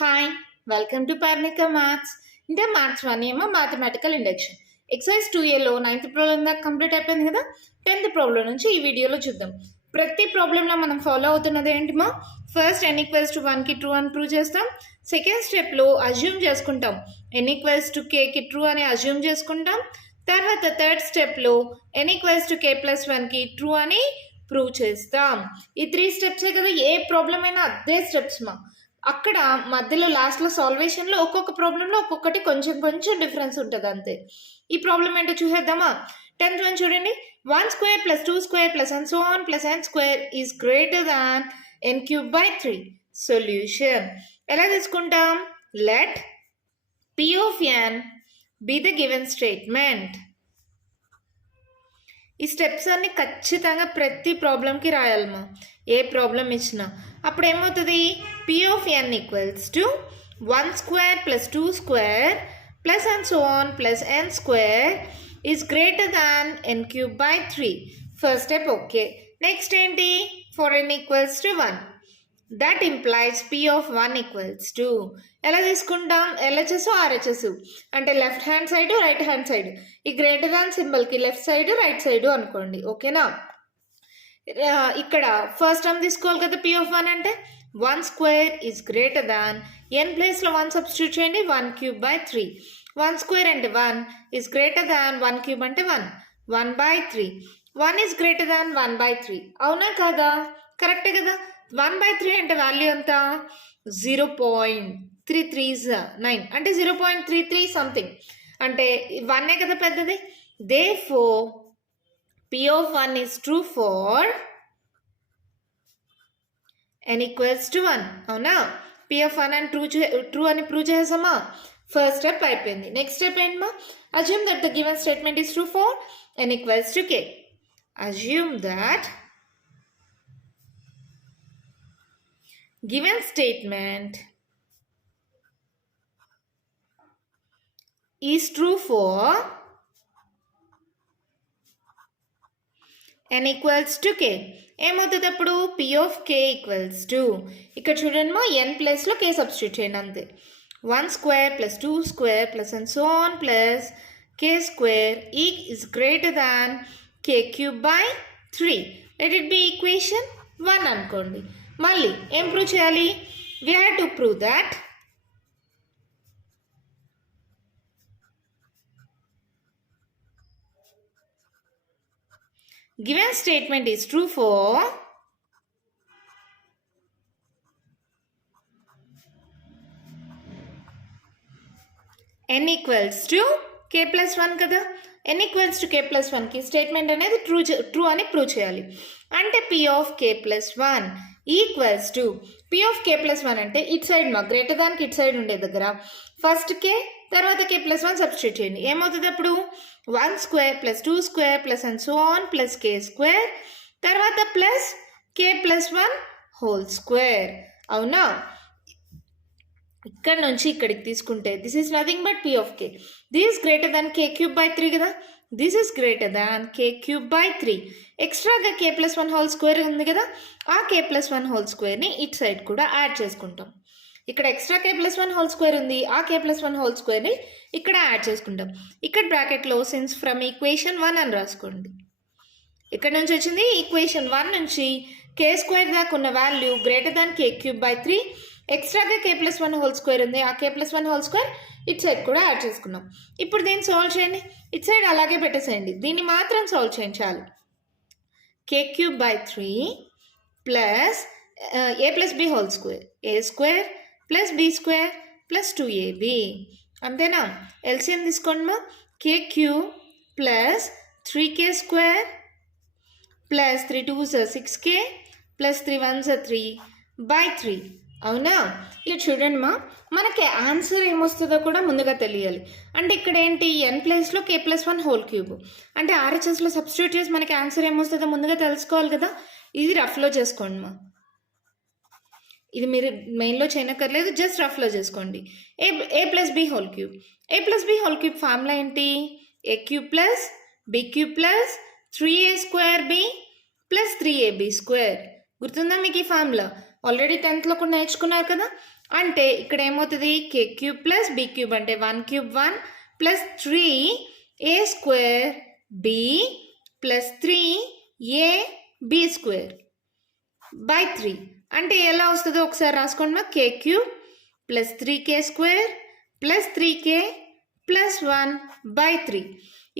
Hi, welcome to Parnika Maths. Inte Maths-1 ఏమో mathematical induction. Exercise 2Aలో 9th problem దాకా complete అయిపోయింది కదా. 10th problem నుంచి ఈ వీడియోలో చూద్దాం. ప్రతి ప్రాబ్లంలో మనం ఫాలో అవుతున్నది ఏంటిమా, ఫస్ట్ n ఈక్వల్స్ టు 1కి ట్రూ అని ప్రూవ్ చేస్తాం. సెకండ్ స్టెప్లో అజ్యూమ్ చేసుకుంటాం, n ఈక్వల్స్ టు kకి ట్రూ అని అజ్యూమ్ చేసుకుంటాం. తర్వాత థర్డ్ స్టెప్లో n equals to k plus 1కి ట్రూ అని ప్రూవ్ చేస్తాం. ఈ 3 స్టెప్సే కదా, ఏ ప్రాబ్లం అయినా అదే స్టెప్స్ మా. అక్కడ మధ్యలో లాస్ట్లో సాల్వేషన్లో ఒక్కొక్క ప్రాబ్లంలో ఒక్కొక్కటి కొంచెం కొంచెం డిఫరెన్స్ ఉంటుంది అంతే. ఈ ప్రాబ్లం ఏంటో చూసేద్దామా. 10th వన్ చూడండి, 1 square plus 2 square plus and so on plus n square is greater than n cube by 3. Solution ఎలా తీసుకుంటాం, let p of n be the given statement. ఈ స్టెప్స్ అన్ని ఖచ్చితంగా ప్రతి ప్రాబ్లంకి రాయాలమ్మా, ఏ ప్రాబ్లం ఇచ్చినా. అప్పుడు ఏమవుతుంది, p of n equals to 1 square plus 2 square plus and so on plus n square is greater than n cube by 3. First step okay. Next ఏంటి, for n equals to 1, that implies p of 1 equals to, ఎలా తీసుకుంటాం, LHS RHS అంటే left hand side right hand side, ఈ greater than సింబల్కి left side right side అనుకోండి, ఓకేనా. ఇక్కడ first term తీసుకోవాలి కదా, p of 1 అంటే 1 square is greater than, n ప్లేస్లో 1 సబ్స్టిట్యూట్ చేయండి, 1 క్యూబ్ బై 3. 1 స్క్వేర్ అంటే 1 ఈజ్ గ్రేటర్ దాన్ 1 క్యూబ్ అంటే 1, 1 by 3. 1 is greater than 1 by 3, అవునా కాదా, కరెక్టే కదా. 1 బై 3 అంటే వాల్యూ ఎంత, 0.339 అంటే 0.33 సంథింగ్, అంటే 1 కదా పెద్దది. Therefore p of 1 is true for n equals to 1, అవునా. p of 1 అని ట్రూ అని ప్రూవ్ చేసామా, ఫస్ట్ స్టెప్ అయిపోయింది. నెక్స్ట్ స్టెప్ ఏంటమ్మా, assume that the given statement is true for n equals to k. Assume that given statement is true for n equals to k. ఏమవుతుంది అప్పుడు, p of k equals to, ఇక్కడ చూడండి మా, n ప్లేస్లో k substitute చేయండి అంతే. 1 square plus 2 square plus and so on plus k square is greater than k cube by 3. Let it be equation 1 అనుకోండి. మళ్ళీ ఏం ప్రూవ్ చేయాలి, we have to prove that given statement is true for n equals to k plus 1 కదా. n equals to k plus 1కి statement అనేది true అని prove చేయాలి. అంటే p of k plus 1 equals to, p of k plus 1 అంటే ఇట్ side మా, greater దానికి ఇట్ సైడ్ ఉండే దగ్గర ఫస్ట్ k తర్వాత k ప్లస్ 1 సబ్స్టిట్యూట్ చేయండి. ఏమవుతుంది అప్పుడు, 1 square plus 2 square plus and so on plus k square తర్వాత plus k plus 1 whole square, అవునా. ఇక్కడ నుంచి ఇక్కడికి తీసుకుంటే this is nothing but p of k. This is greater than k cube by 3 కదా, this is greater than k cube by 3. ఎక్స్ట్రాగా k plus 1 whole square ఉంది కదా, ఆ k ప్లస్ 1 హోల్ స్క్వేర్ని ఇట్ సైడ్ కూడా యాడ్ చేసుకుంటాం. ఇక్కడ extra k plus 1 whole square ఉంది, ఆ k ప్లస్ 1 హోల్ స్క్వేర్ని ఇక్కడ యాడ్ చేసుకుంటాం. ఇక్కడ బ్రాకెట్లో సిన్స్ ఫ్రమ్ ఈక్వేషన్ 1 అని రాసుకోండి. ఇక్కడ నుంచి వచ్చింది ఈక్వేషన్ 1 నుంచి k స్క్వేర్ దాకా ఉన్న value greater than k cube by 3. ఎక్స్ట్రాగా k ప్లస్ 1 హోల్ స్క్వేర్ ఉంది, ఆ k plus 1 whole square it side కూడా యాడ్ చేసుకున్నాం. ఇప్పుడు దీన్ని సాల్వ్ చేయండి, ఇట్ సైడ్ అలాగే పెట్టేసేయండి, దీన్ని మాత్రం సాల్వ్ చేయండి చాలు. k cube by 3 plus a plus b whole square, a square plus b square plus 2ab, అంతేనా. ఎల్సిఎం తీసుకోండి మా, k cube plus 3k square plus 3 2s 6k plus 3 1s 3 by 3, అవునా. ఇక చూడండి మా, మనకి ఆన్సర్ ఏమొస్తుందో కూడా ముందుగా తెలియాలి. అంటే ఇక్కడ ఏంటి, n ప్లేస్లో k ప్లస్ 1 హోల్ క్యూబ్ అంటే RHSలో సబ్స్టిట్యూట్ చేసి మనకి ఆన్సర్ ఏమొస్తుందో ముందుగా తెలుసుకోవాలి కదా. ఇది రఫ్లో చేసుకోండి మా, ఇది మీరు మెయిన్లో చేయనక్కర్లేదు, జస్ట్ రఫ్లో చేసుకోండి. A plus b whole cube, a plus b whole cube formula ఏంటి, a cube plus b cube plus 3a square b plus 3ab square. గుర్తుందా మీకు ఈ ఫార్ములా, ఆల్రెడీ 10th లో కూడా నేర్చుకున్నారు కదా. అంటే ఇక్కడ ఏమవుతుంది k cube plus b cube అంటే 1 cube 1 plus 3 a square b plus 3 a b square by 3 అంటే ఎలా వస్తుందో ఒకసారి రాసుకోండి మా k cube plus 3k square plus 3k plus 1 by 3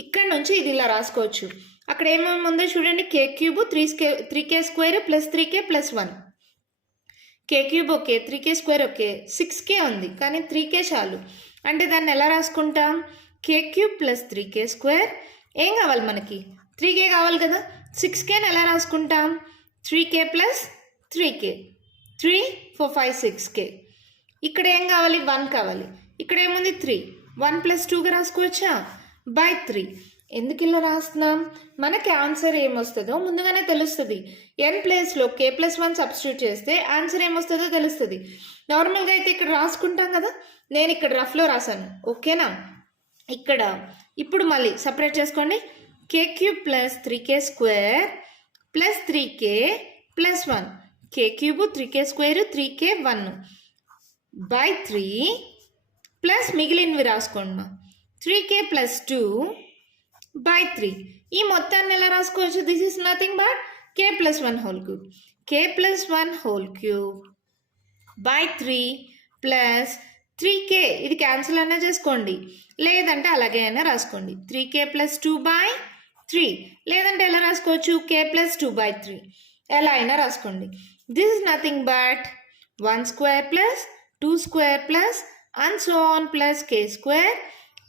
ఇక్కడ నుంచి ఇది ఇలా రాసుకోవచ్చు. అక్కడ ఏమేమి ఉందో చూడండి k cube 3k square plus 3k plus 1 k cube okay 3k square okay 6k ఉంది కానీ 3k చాలు. అంటే దాన్ని ఎలా రాసుకుంటాం కే క్యూబ్ ప్లస్ 3k స్క్వేర్ ఏం కావాలి మనకి 3k కావాలి కదా 6kని ఎలా రాసుకుంటాం 3k ప్లస్ 3k 3 4 5 6k. ఇక్కడ ఏం కావాలి 1 కావాలి ఇక్కడ ఏముంది 3 1 ప్లస్ 2గా రాసుకోవచ్చా బై 3. ఎందుకు ఇలా రాస్తున్నాం మనకి ఆన్సర్ ఏమొస్తుందో ముందుగానే తెలుస్తుంది. n ప్లేస్లో k ప్లస్ 1 సబ్స్టిట్యూట్ చేస్తే ఆన్సర్ ఏమొస్తుందో తెలుస్తుంది. నార్మల్గా అయితే ఇక్కడ రాసుకుంటాం కదా నేను ఇక్కడ రఫ్లో రాశాను ఓకేనా. ఇక్కడ ఇప్పుడు మళ్ళీ సపరేట్ చేసుకోండి k cube plus 3k square plus 3k plus 1 k cube 3k square 3k 1 by 3 plus మిగిలినవి రాసుకోండి మా 3k ప్లస్ 2 బై 3. ఈ మొత్తాన్ని ఎలా రాసుకోవచ్చు this is nothing but k plus 1 whole cube k plus 1 whole cube by 3 plus 3k ఇది cancel అయినా చేసుకోండి లేదంటే అలాగే అయినా రాసుకోండి 3k ప్లస్ 2 బై 3 లేదంటే ఎలా రాసుకోవచ్చు k ప్లస్ 2 బై 3 ఎలా అయినా రాసుకోండి. This is nothing but 1 square plus 2 square plus and so on plus k square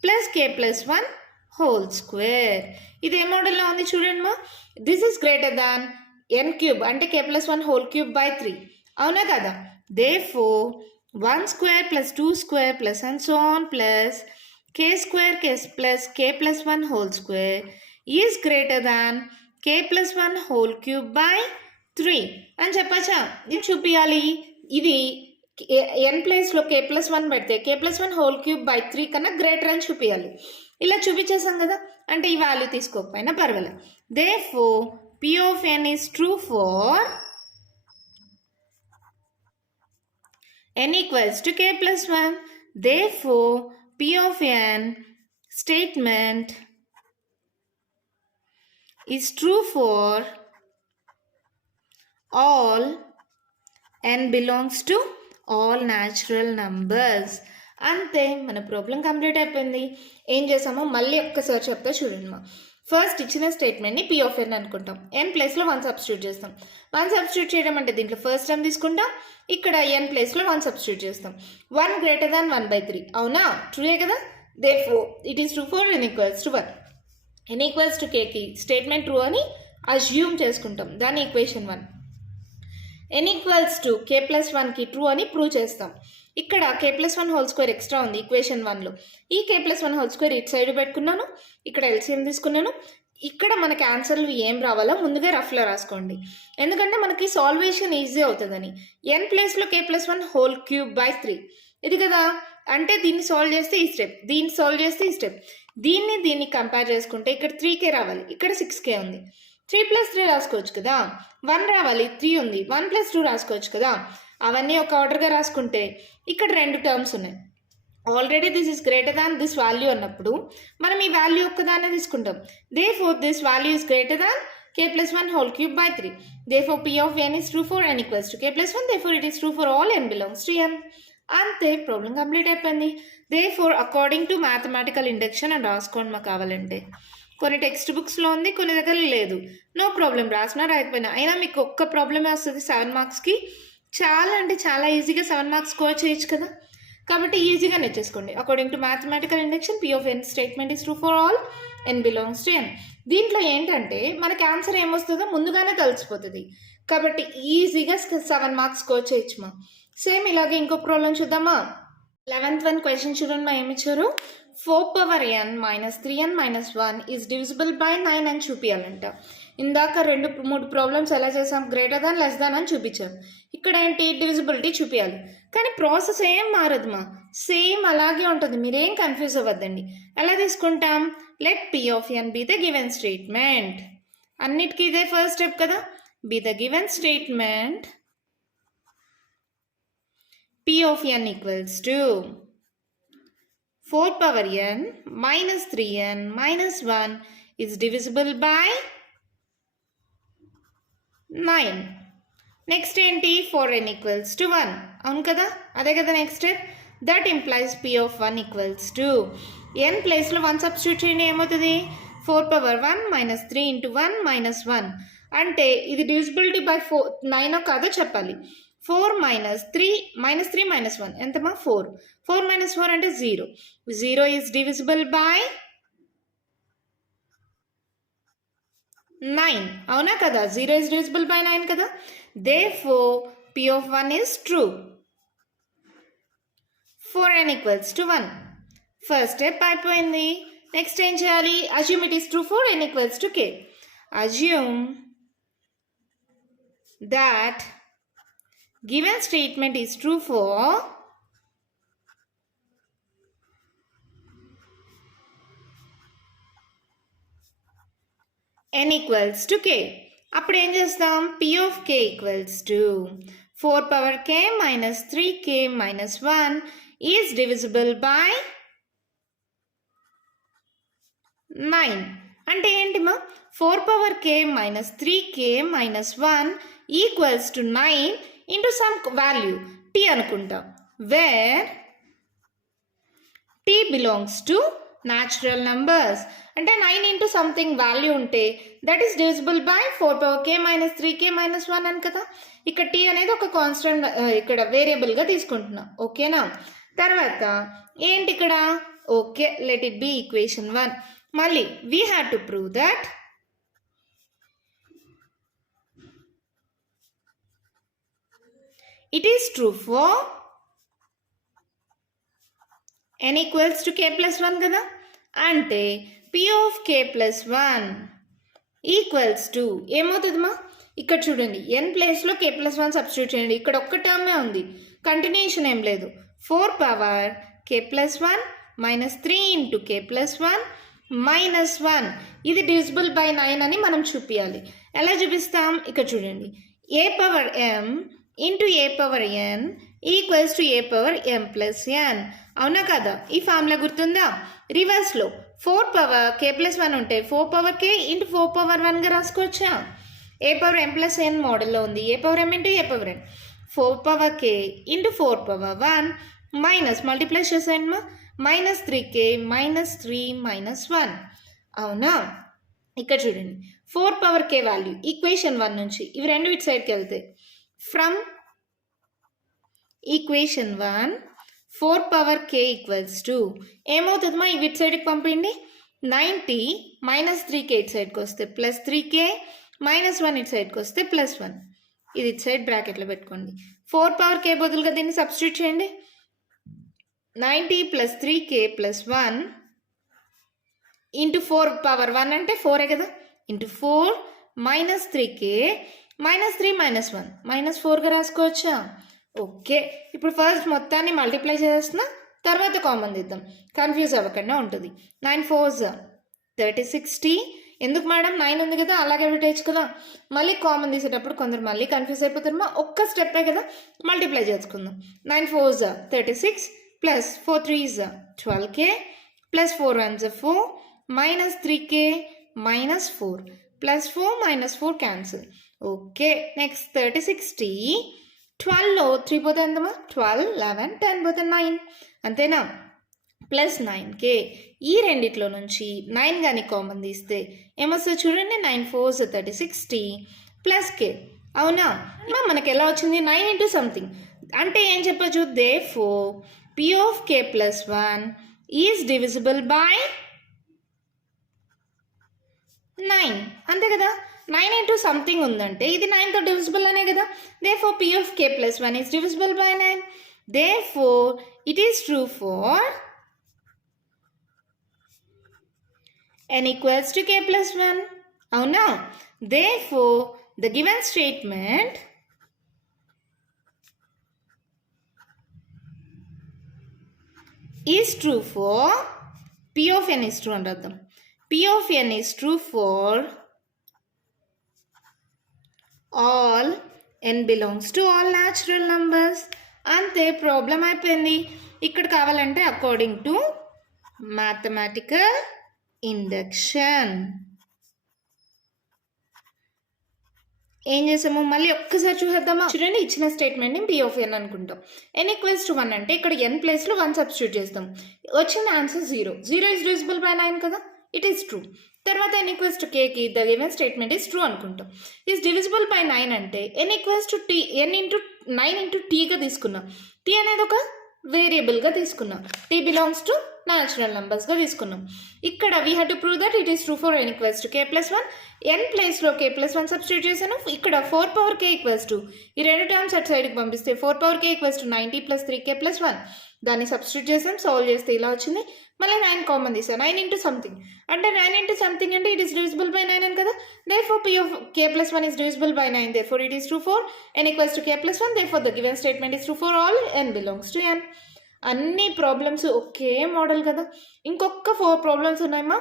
plus k plus 1 whole square. ఇది ఏ మోడల్లో ఉంది చూడండి మా this is greater than n cube అంటే k plus 1 whole cube by 3 అవునా కదా. Therefore 1 square plus 2 square plus and so on plus k square plus k plus 1 whole square is greater than k plus 1 whole cube by 3 అని చెప్పచ్చా. ఇది చూపించాలి ఇది n ప్లేస్లో k plus 1 పెడితే k plus 1 whole cube by 3 కన్నా greater అని చూపించాలి. ఇలా చూపించేసాం కదా అంటే ఈ వాల్యూ తీసుకోకపోయినా పర్వాలేదు. Therefore p of n is true for n equals to k plus 1. Therefore p of n statement is true for all n belongs to all natural numbers. అంతే మన ప్రాబ్లం కంప్లీట్ అయిపోయింది. ఏం చేసామో మళ్ళీ ఒక్కసారి చెప్తా చూడండి మా ఫస్ట్ ఇచ్చిన స్టేట్మెంట్ని p of n అనుకుంటాం n ప్లేస్లో 1 సబ్స్టిట్యూట్ చేస్తాం 1 సబ్స్టిట్యూట్ చేయడం అంటే దీంట్లో ఫస్ట్ టర్మ్ తీసుకుంటాం ఇక్కడ n ప్లేస్లో 1 సబ్స్టిట్యూట్ చేస్తాం 1 గ్రేటర్ దాన్ 1 బై 3 అవునా ట్రూయే కదా. Therefore it is true for n equals to 1 n equals to kకి స్టేట్మెంట్ ట్రూ అని అజ్యూమ్ చేసుకుంటాం దాని equation 1. n equals to k plus 1కి ట్రూ అని ప్రూవ్ చేస్తాం. ఇక్కడ k plus 1 whole square extra ఉంది ఈక్వేషన్ 1లో ఈ k ప్లస్ 1 హోల్ స్క్వేర్ ఇటు సైడ్ పెట్టుకున్నాను ఇక్కడ ఎల్సిఎం తీసుకున్నాను. ఇక్కడ మనకి ఆన్సర్లు ఏం రావాలో ముందుగా రఫ్లో రాసుకోండి ఎందుకంటే మనకి సాల్వేషన్ ఈజీ అవుతుందని. n ప్లేస్లో k plus 1 whole cube by 3 ఇది కదా అంటే దీన్ని సాల్వ్ చేస్తే ఈ స్టెప్ దీన్ని సాల్వ్ చేస్తే ఈ స్టెప్ దీన్ని కంపేర్ చేసుకుంటే ఇక్కడ 3k రావాలి ఇక్కడ 6k ఉంది 3 ప్లస్ 3 రాసుకోవచ్చు కదా 1 రావాలి 3 ఉంది 1 ప్లస్ 2 రాసుకోవచ్చు కదా. అవన్నీ ఒక ఆర్డర్గా రాసుకుంటే ఇక్కడ 2 టర్మ్స్ ఉన్నాయి already this is greater than this value అన్నప్పుడు మనం ఈ వాల్యూ ఒక్కదాన్నే తీసుకుంటాం. Therefore this value is greater than k plus 1 whole cube by 3. Therefore p of n is true for n equals to k plus 1. Therefore it is true for all n belongs to n. అంతే problem complete అయిపోయింది. Therefore according to mathematical induction అని రాసుకోండి మాకు కావాలంటే కొన్ని text బుక్స్లో ఉంది కొన్ని దగ్గర లేదు నో ప్రాబ్లం రాసినా రాకపోయినా అయినా మీకు ఒక్క ప్రాబ్లమే వస్తుంది 7 మార్క్స్కి చాలా అంటే చాలా ఈజీగా 7 మార్క్స్ స్కోర్ చేయొచ్చు కదా కాబట్టి ఈజీగా నేర్చేసుకోండి. According to mathematical induction p of n statement is true for all n belongs to n. దీంట్లో ఏంటంటే మనకి ఆన్సర్ ఏమొస్తుందో ముందుగానే తెలిసిపోతుంది కాబట్టి ఈజీగా 7 మార్క్స్ స్కోర్ చేయొచ్చు మా. సేమ్ ఇలాగే ఇంకో ప్రాబ్లం చూద్దామా. 11th one క్వశ్చన్ చూడండి మా ఏమిచ్చారు 4 power n minus 3n minus 1 is divisible by 9 అని చూపించాలంట. ఇందాక 2-3 ప్రాబ్లమ్స్ ఎలా చేసాం గ్రేటర్ దాన్ లెస్ దాన్ అని చూపించాం ఇక్కడ ఏంటి డివిజిబిలిటీ చూపించాలి కానీ ప్రాసెస్ ఏం మారదు మా సేమ్ అలాగే ఉంటుంది మీరేం కన్ఫ్యూజ్ అవ్వద్దండి. ఎలా తీసుకుంటాం let p of n be the given statement అన్నిటికీ ఇదే ఫస్ట్ స్టెప్ కదా be the given statement P of n equals to 4 power n minus 3n minus 1 is divisible by 9. Next ఏంటి 4n equals to 1. అవును కదా, అదే కదా next step. That implies p of 1 equals to n ప్లేస్లో 1 substitute చేయండి, ఏమవుతుంది 4 power 1 minus 3 into 1 minus 1. అంటే ఇది డివిజిబిలిటీ బై 9 కాదో చెప్పాలి. 4 minus 3 minus 1 ఎంతమా 4. 4 minus 4 అంటే 0. 0 is divisible by 9. అవునా కదా, 0 is divisible by 9 కదా. Therefore, P of 1 is true. 4n equals to 1. First step అయిపోయింది. నెక్స్ట్ ఏం చేయాలి? Assume it is true for n equals to k. Assume that given statement is true for n equals to k. అప్పుడు ఏం చేస్తాం? p of k equals to 4 power k minus 3k minus 1 is divisible by 9. అంటే ఏంటి మా 4 power k minus 3k minus 1 equals to 9 into some value t అనుకుంటాం, where t belongs to natural numbers. అంటే 9 into something value ఉంటే that is divisible by 4 power k minus 3k minus 1 అని కదా. ఇక్కడ t అనేది ఒక కాన్స్టెంట్, ఇక్కడ వేరియబుల్గా తీసుకుంటున్నాం, ఓకేనా. తర్వాత ఏంటి ఇక్కడ? Okay, let it be equation 1. మళ్ళీ we had to prove that it is true for n equals to k plus 1 కదా. అంటే p of k plus 1 equals to ఏమవుతుందమ్మా? ఇక్కడ చూడండి, n ప్లేస్లో k plus 1 సబ్స్టిట్యూట్ చేయండి. ఇక్కడ ఒక్క టర్మే ఉంది, కంటిన్యూషన్ ఏం లేదు. 4 power k plus 1 minus 3 into k plus 1 minus 1 ఇది డివిజిబుల్ బై 9 అని మనం చూపించాలి. ఎలా చూపిస్తాం? ఇక్కడ చూడండి, a power m into a power n equals to a power m plus n. అవునా కదా? ఈ ఫార్ములా గుర్తుందా? రివర్స్లో 4 పవర్ కే ప్లస్ 1 ఉంటే 4 పవర్ కే ఇంటూ 4 పవర్ 1గా రాసుకోవచ్చా? ఏ పవర్ ఎం ప్లస్ ఎన్ మోడల్లో ఉంది, ఏ power M into a power N. 4 power k into 4 power 1 minus multiply చేసేయండి మా, మైనస్ 3k మైనస్ 3 మైనస్ 1. అవునా? ఇక్కడ చూడండి, 4 పవర్ కే వాల్యూ ఈక్వేషన్ 1 నుంచి ఇవి రెండు ఇటు సైడ్కి వెళ్తాయి. From equation 1 4 power k equals to ఏమవుతుందమ్మా? ఇవి ఇటు సైడ్కి పంపిండి. 90 మైనస్ 3k ఇటు సైడ్కి వస్తే ప్లస్ 3k మైనస్ 1 ఇటు సైడ్కి వస్తే ప్లస్ 1. ఇది ఇటు సైడ్ బ్రాకెట్లో పెట్టుకోండి. 4 పవర్ k బదులుగా దీన్ని సబ్స్టిట్యూట్ చేయండి. 90 plus 3k plus 1 into 4 power 1 అంటే 4 కదా, into 4 minus 3k minus 3 minus 1 minus 4గా రాసుకోవచ్చా? ఓకే, ఇప్పుడు ఫస్ట్ మొత్తాన్ని మల్టిప్లై చేస్తున్నా, తర్వాత కామన్ తీద్దాం, కన్ఫ్యూజ్ అవ్వకుండా ఉంటుంది. 9 4s 30 ఎందుకు మేడం 9 ఉంది కదా అలాగే పెట్టేయచ్చు కదా. మళ్ళీ కామన్ తీసేటప్పుడు కొందరు మళ్ళీ కన్ఫ్యూజ్ అయిపోతారమ్మా. ఒక్క స్టెప్పే కదా, మల్టిప్లై చేసుకుందాం. 9 4s 36 plus 4 3s 12k plus 4 1s 4 minus 3k minus 4 plus 4 minus 4 cancel. Okay, next 30 12లో 3 పోతే ఎంతమా? 12 11 10 పోతే 9 అంతేనా? Plus 9k. ఈ రెండిట్లో నుంచి 9 కానీ కామన్ తీస్తే ఏమొస్తుంది చూడండి, 9 4s 30 ప్లస్ k. అవునా? మనకి ఎలా వచ్చింది? 9 ఇంటూ సంథింగ్ అంటే ఏం చెప్పచ్చు? therefore p of k plus 1 is divisible by 9. అంతే కదా, 9 ఇంటూ సంథింగ్ ఉందంటే ఇది 9తో డివిజిబుల్ అనే కదా. therefore p of k plus 1 is divisible by 9. therefore it is true for n equals to k plus 1. అవునా? therefore the given statement is true for p of n is true అని రాద్దాం. p of n is true for all n belongs to all natural numbers. అంతే, problem అయిపోయింది. ఇక్కడ కావాలంటే according to mathematical induction ఏం చేసాము, మళ్ళీ ఒక్కసారి చూసేద్దామా. చూడండి, ఇచ్చిన స్టేట్మెంట్ని P of n అనుకుంటాం. n ఈక్వల్స్ టు 1 అంటే ఇక్కడ n ప్లేస్లో 1 సబ్స్టిట్యూట్ చేస్తాం. వచ్చిన ఆన్సర్ 0. 0 ఇస్ డివిజిబుల్ బై 9 కదా, ఇట్ ఈస్ ట్రూ. తర్వాత n ఈక్వల్స్ టు kకి the given statement is true అనుకుంటాం. ఈస్ డివిజిబుల్ బై 9 అంటే n equals to t, n into 9 into టీగా తీసుకున్నాం. t అనేది ఒక వేరియబుల్గా తీసుకున్నాం. t బిలాంగ్స్ టు న్యాచురల్ నెంబర్స్గా తీసుకున్నాం. ఇక్కడ we have to prove that it is true for n equals to k plus 1. n ప్లేస్లో k ప్లస్ 1 సబ్స్టిట్యూట్ చేశాను. ఇక్కడ 4 పవర్ k ఈక్వల్స్ టు ఈ రెండు టర్మ్స్ అటు సైడ్కి పంపిస్తే 4 power k equals to 90 plus 3k plus 1 దాన్ని సబ్స్టిట్యూట్ చేసాం. సాల్వ్ చేస్తే ఇలా వచ్చింది. మళ్ళీ 9 కామన్ తీసాను. 9 ఇంటూ సంథింగ్ అంటే 9 ఇంటూ సంథింగ్ అంటే ఇట్ ఈస్ డివిజిబుల్ బై 9 అని కదా. Therefore P of k plus 1 is divisible by 9. Therefore it is true for n equals to k plus 1. Therefore the given statement is true for all n belongs to n. అన్ని problems ఒకే model కదా. ఇంకొక 4 problems ఉన్నాయమ్మా.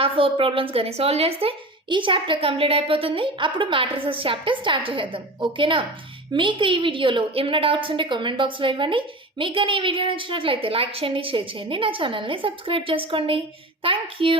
ఆ 4 problems కానీ solve చేస్తే ఈ chapter complete అయిపోతుంది. అప్పుడు మ్యాట్రిసెస్ చాప్టర్ స్టార్ట్ చేద్దాం. ఓకేనా. మీకు ఈ వీడియోలో ఏమైనా డౌట్స్ ఉంటే కామెంట్ బాక్స్లో ఇవ్వండి. మీకు కానీ ఈ వీడియో నచ్చినట్లయితే లైక్ చేయండి, షేర్ చేయండి, నా ఛానల్ని సబ్స్క్రైబ్ చేసుకోండి. Thank you.